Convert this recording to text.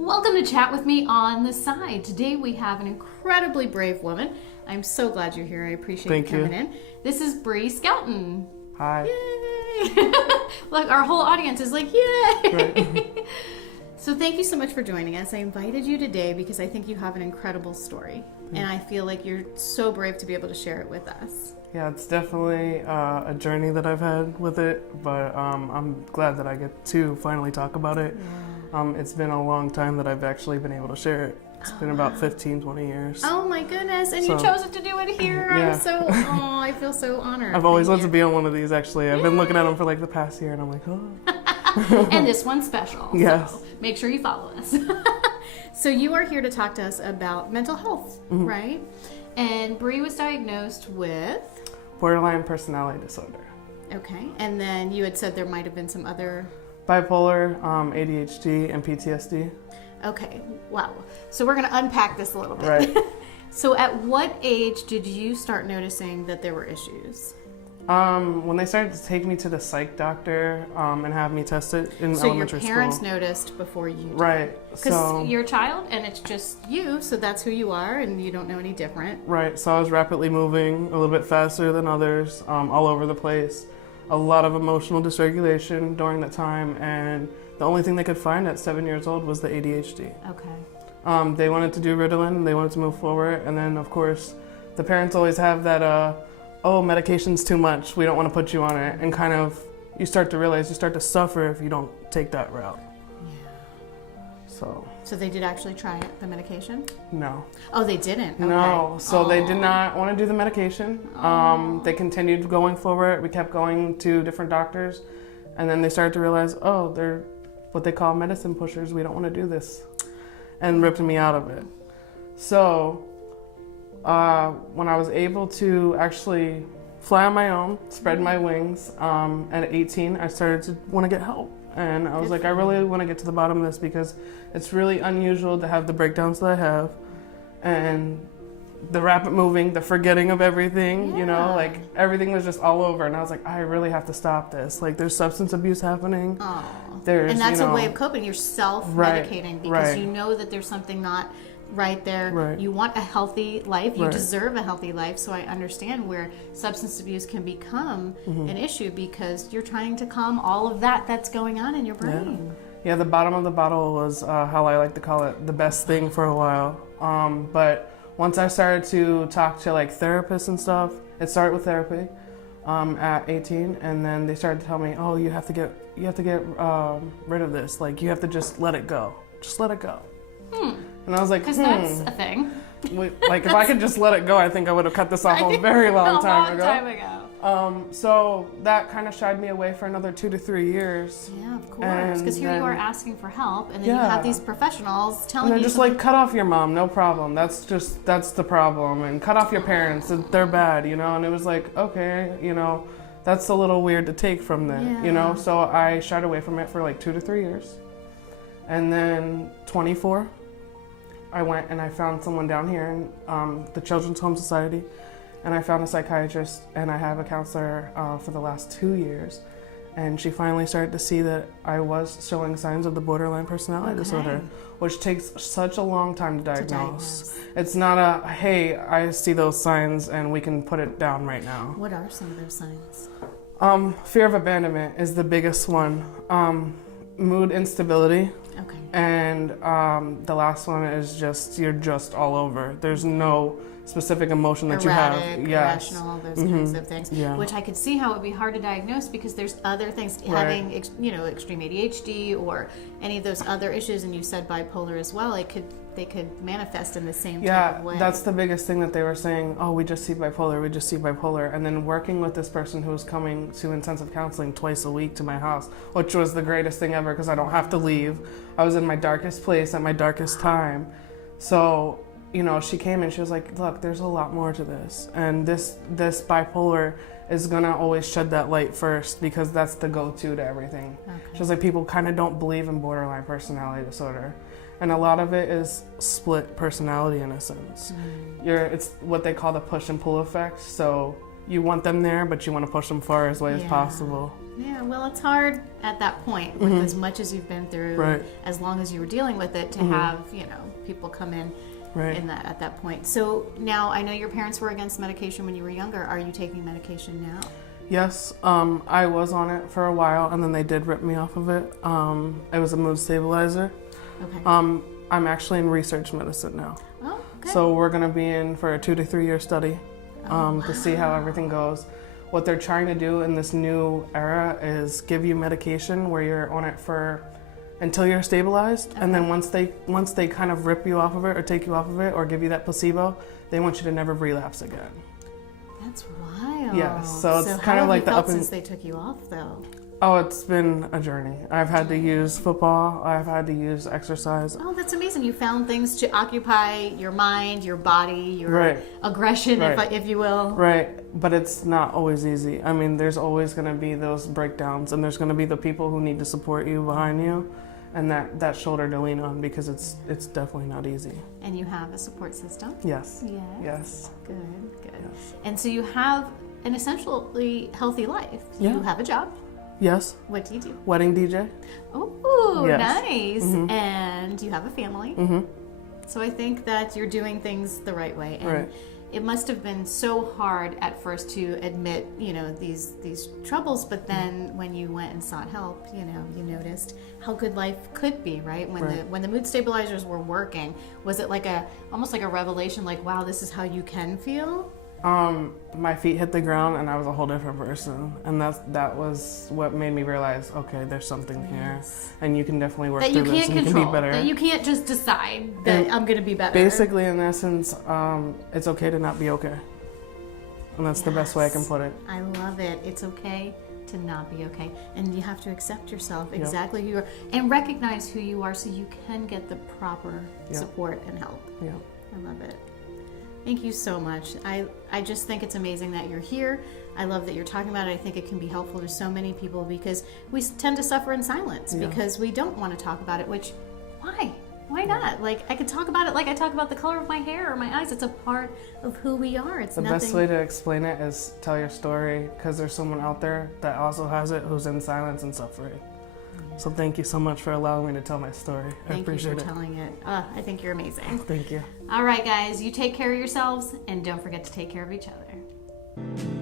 Welcome to Chat With Me on the Side. Today we have an incredibly brave woman. I'm so glad you're here. I appreciate you coming in. This is Bree Skelton. Hi. Yay! Look, our whole audience is like, yay! Right. So thank you so much for joining us. I invited you today because I think you have an incredible story. And I feel like you're so brave to be able to share it with us. Yeah, it's definitely a journey that I've had with it, but I'm glad that I get to finally talk about it. Yeah. It's been a long time that I've actually been able to share it. It's been about 15, 20 years. Oh my goodness, and you chose to do it here. Yeah. I feel so honored. I've always wanted to be on one of these, actually. I've been looking at them for like the past year, and I'm like, oh. And this one's special. Yes. So make sure you follow us. So you are here to talk to us about mental health, right? And Bree was diagnosed with? Borderline personality disorder. Okay, and then you had said there might have been some other... Bipolar, ADHD, and PTSD. Okay, wow. So we're going to unpack this a little bit. Right. So at what age did you start noticing that there were issues? When they started to take me to the psych doctor and have me tested in elementary school. So your parents noticed before you did. Right. Because you're a child and it's just you, so that's who you are and you don't know any different. Right. So I was rapidly moving a little bit faster than others, all over the place. A lot of emotional dysregulation during that time, and the only thing they could find at 7 years old was the ADHD. Okay. They wanted to do Ritalin, they wanted to move forward, and then of course the parents always have that oh, medication's too much, we don't want to put you on it, and kind of you start to realize you start to suffer if you don't take that route. Yeah. So they did actually try it, the medication? No. Oh, they didn't? Okay. No, so they did not want to do the medication. They continued going forward. We kept going to different doctors, and then they started to realize, oh, they're what they call medicine pushers, we don't want to do this, and ripped me out of it. So when I was able to actually fly on my own, spread my wings, at 18, I started to want to get help. And I was like, I really want to get to the bottom of this because it's really unusual to have the breakdowns that I have and the rapid moving, the forgetting of everything, you know, like everything was just all over. And I was like, I really have to stop this. Like there's substance abuse happening. And that's a way of coping. You're self-medicating because you know that there's something not right there. Right. You want a healthy life. You deserve a healthy life. So I understand where substance abuse can become an issue because you're trying to calm all of that that's going on in your brain. Yeah, the bottom of the bottle was how I like to call it, the best thing for a while. But once I started to talk to like therapists and stuff, it started with therapy at 18, and then they started to tell me, oh, you have to get rid of this. Like you have to just let it go. Just let it go. And I was like, because that's a thing. Like if I could just let it go, I think I would have cut this off a very long time ago. So that kind of shied me away for another 2 to 3 years. Yeah, of course. Because here you are asking for help, and then you have these professionals telling you just like, cut off your mom, no problem. That's the problem. And cut off your parents, they're bad, you know? And it was like, okay, you know, that's a little weird to take from them, you know? So I shied away from it for like 2 to 3 years. And then 24, I went and I found someone down here in the Children's Home Society, and I found a psychiatrist, and I have a counselor for the last 2 years, and she finally started to see that I was showing signs of the borderline personality disorder, which takes such a long time to diagnose. It's not a, hey, I see those signs and we can put it down right now. What are some of those signs? Fear of abandonment is the biggest one. Mood instability. Okay. And the last one is just, you're just all over. There's no specific emotion that you have. Irrational, those kinds of things. Yeah. Which I could see how it would be hard to diagnose because there's other things, having extreme ADHD or any of those other issues, and you said bipolar as well, they could manifest in the same type of way. Yeah, that's the biggest thing that they were saying, oh, we just see bipolar. And then working with this person who was coming to intensive counseling twice a week to my house, which was the greatest thing ever because I don't have to leave. I was in my darkest place at my darkest time. So, you know, she came and she was like, look, there's a lot more to this. And this bipolar is gonna always shed that light first because that's the go-to to everything. Okay. She was like, people kind of don't believe in borderline personality disorder. And a lot of it is split personality in a sense. It's what they call the push and pull effect. So you want them there, but you want to push them far as away as Yeah. possible. Yeah, well, it's hard at that point with as much as you've been through, Right. as long as you were dealing with it, to have, you know, people come in Right. at that point. So now I know your parents were against medication when you were younger. Are you taking medication now? Yes, I was on it for a while, and then they did rip me off of it. It was a mood stabilizer. Okay. I'm actually in research medicine now. Oh, okay. So we're going to be in for a 2 to 3 year study to see how everything goes. What they're trying to do in this new era is give you medication where you're on it for until you're stabilized, and then once they kind of rip you off of it or take you off of it or give you that placebo, they want you to never relapse again. That's wild. Yes, so it's how kind have of like you the felt up and since they took you off, though? Oh, it's been a journey. I've had to use football. I've had to use exercise. Oh, that's amazing. You found things to occupy your mind, your body, your Right. aggression, Right. if you will. Right, but it's not always easy. I mean, there's always going to be those breakdowns, and there's going to be the people who need to support you behind you, and that shoulder to lean on, because it's definitely not easy. And you have a support system? Yes. Yes. Yes. Good, good. Yes. And so you have an essentially healthy life. Yeah. You have a job. Yes. What do you do? Wedding DJ. Oh, Yes. nice. Mhm. And you have a family. Mhm. So I think that you're doing things the right way. And Right. it must have been so hard at first to admit, you know, these troubles, but then when you went and sought help, you know, you noticed how good life could be, right? When the mood stabilizers were working, was it like almost like a revelation, like, wow, this is how you can feel? My feet hit the ground, and I was a whole different person, and that was what made me realize, okay, there's something here, and you can definitely work That you through this, can't and you control. can be better. That you can't just decide that And I'm going to be better. Basically, in essence, it's okay to not be okay, and that's the best way I can Yes. put it. I love it. It's okay to not be okay, and you have to accept yourself exactly who you are and recognize who you are, so you can get the proper support and help. Yeah. I love it. Thank you so much. I just think it's amazing that you're here. I love that you're talking about it. I think it can be helpful to so many people, because we tend to suffer in silence because we don't want to talk about it, which, why? Why not? Like, I could talk about it like I talk about the color of my hair or my eyes. It's a part of who we are. It's The nothing. best way to explain it is tell your story, because there's someone out there that also has it who's in silence and suffering. So thank you so much for allowing me to tell my story. I Thank you appreciate for it. telling it. I think you're amazing. Thank you. All right, guys, you take care of yourselves, and don't forget to take care of each other.